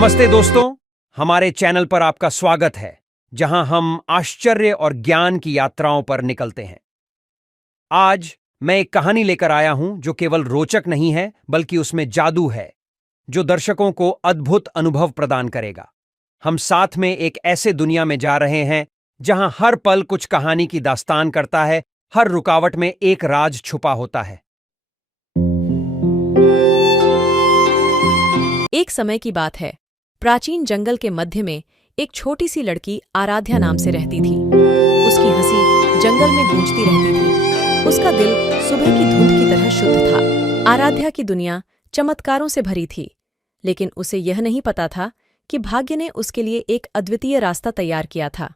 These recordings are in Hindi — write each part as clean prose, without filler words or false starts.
नमस्ते दोस्तों, हमारे चैनल पर आपका स्वागत है, जहां हम आश्चर्य और ज्ञान की यात्राओं पर निकलते हैं। आज मैं एक कहानी लेकर आया हूं जो केवल रोचक नहीं है, बल्कि उसमें जादू है, जो दर्शकों को अद्भुत अनुभव प्रदान करेगा। हम साथ में एक ऐसे दुनिया में जा रहे हैं, जहां हर पल कुछ कहानी की दास्तान करता है, हर रुकावट में एक राज छुपा होता है। एक समय की बात है। प्राचीन जंगल के मध्य में एक छोटी सी लड़की आराध्या नाम से रहती थी। उसकी हंसी जंगल में गूंजती रहती थी। उसका दिल सुबह की धुंध की तरह शुद्ध था। आराध्या की दुनिया चमत्कारों से भरी थी, लेकिन उसे यह नहीं पता था कि भाग्य ने उसके लिए एक अद्वितीय रास्ता तैयार किया था।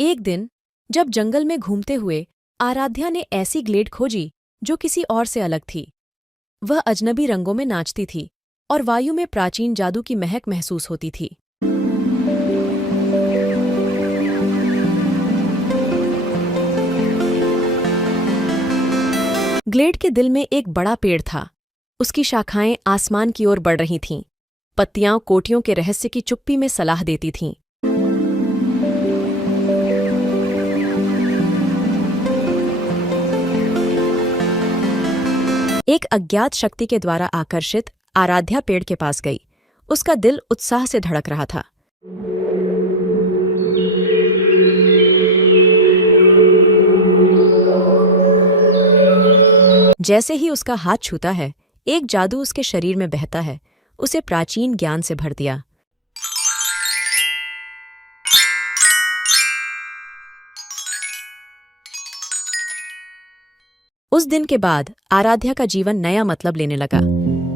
एक दिन जब जंगल में घूमते हुए आराध्या ने ऐसी ग्लेड खोजी जो किसी और से अलग थी। वह अजनबी रंगों में नाचती थी और वायु में प्राचीन जादू की महक महसूस होती थी। ग्लेड के दिल में एक बड़ा पेड़ था। उसकी शाखाएं आसमान की ओर बढ़ रही थीं। पत्तियां कोटियों के रहस्य की चुप्पी में सलाह देती थीं। एक अज्ञात शक्ति के द्वारा आकर्षित आराध्या पेड़ के पास गई। उसका दिल उत्साह से धड़क रहा था। जैसे ही उसका हाथ छूता है, एक जादू उसके शरीर में बहता है, उसे प्राचीन ज्ञान से भर दिया। उस दिन के बाद आराध्या का जीवन नया मतलब लेने लगा।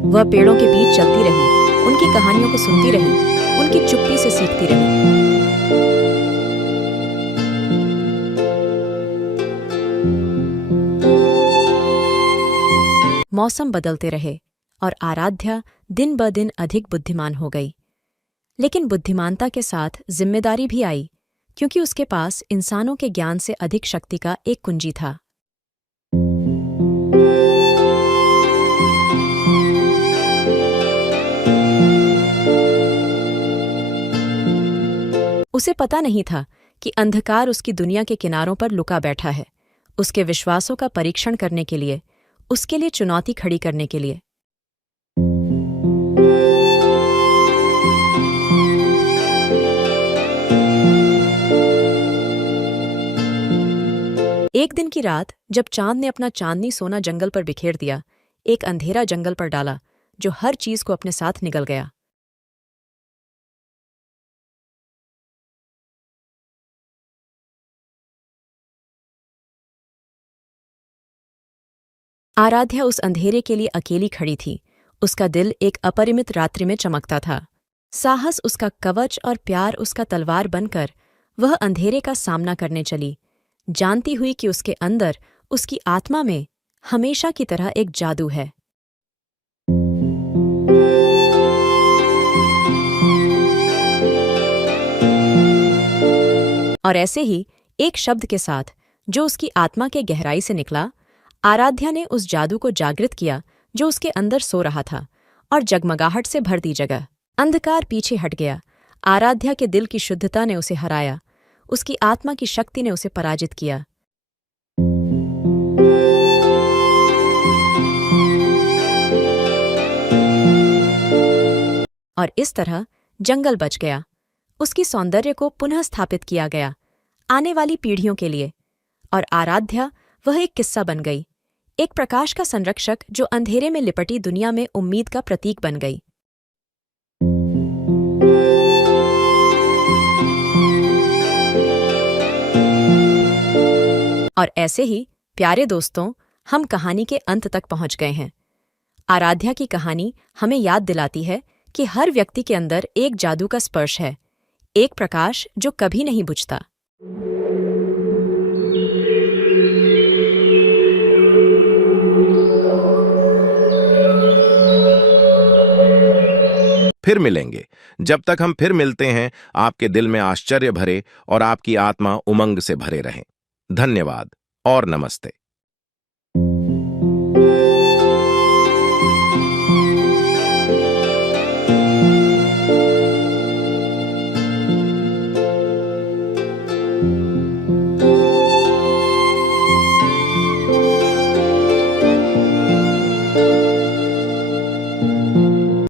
वह पेड़ों के बीच चलती रही, उनकी कहानियों को सुनती रही, उनकी चुप्पी से सीखती रही। मौसम बदलते रहे और आराध्या दिन ब दिन अधिक बुद्धिमान हो गई। लेकिन बुद्धिमानता के साथ जिम्मेदारी भी आई, क्योंकि उसके पास इंसानों के ज्ञान से अधिक शक्ति का एक कुंजी था। उसे पता नहीं था कि अंधकार उसकी दुनिया के किनारों पर लुका बैठा है, उसके विश्वासों का परीक्षण करने के लिए, उसके लिए चुनौती खड़ी करने के लिए। एक दिन की रात जब चांद ने अपना चांदनी सोना जंगल पर बिखेर दिया, एक अंधेरा जंगल पर डाला जो हर चीज को अपने साथ निगल गया। आराध्या उस अंधेरे के लिए अकेली खड़ी थी। उसका दिल एक अपरिमित रात्रि में चमकता था। साहस उसका कवच और प्यार उसका तलवार बनकर वह अंधेरे का सामना करने चली, जानती हुई कि उसके अंदर, उसकी आत्मा में हमेशा की तरह एक जादू है। और ऐसे ही एक शब्द के साथ जो उसकी आत्मा के गहराई से निकला, आराध्या ने उस जादू को जागृत किया जो उसके अंदर सो रहा था, और जगमगाहट से भर दी जगह। अंधकार पीछे हट गया। आराध्या के दिल की शुद्धता ने उसे हराया, उसकी आत्मा की शक्ति ने उसे पराजित किया। और इस तरह जंगल बच गया। उसकी सौंदर्य को पुनः स्थापित किया गया, आने वाली पीढ़ियों के लिए। और आराध्या वह एक किस्सा बन गई, एक प्रकाश का संरक्षक जो अंधेरे में लिपटी दुनिया में उम्मीद का प्रतीक बन गई। और ऐसे ही प्यारे दोस्तों, हम कहानी के अंत तक पहुंच गए हैं। आराध्या की कहानी हमें याद दिलाती है कि हर व्यक्ति के अंदर एक जादू का स्पर्श है, एक प्रकाश जो कभी नहीं बुझता। फिर मिलेंगे। जब तक हम फिर मिलते हैं, आपके दिल में आश्चर्य भरे और आपकी आत्मा उमंग से भरे रहें। धन्यवाद और नमस्ते।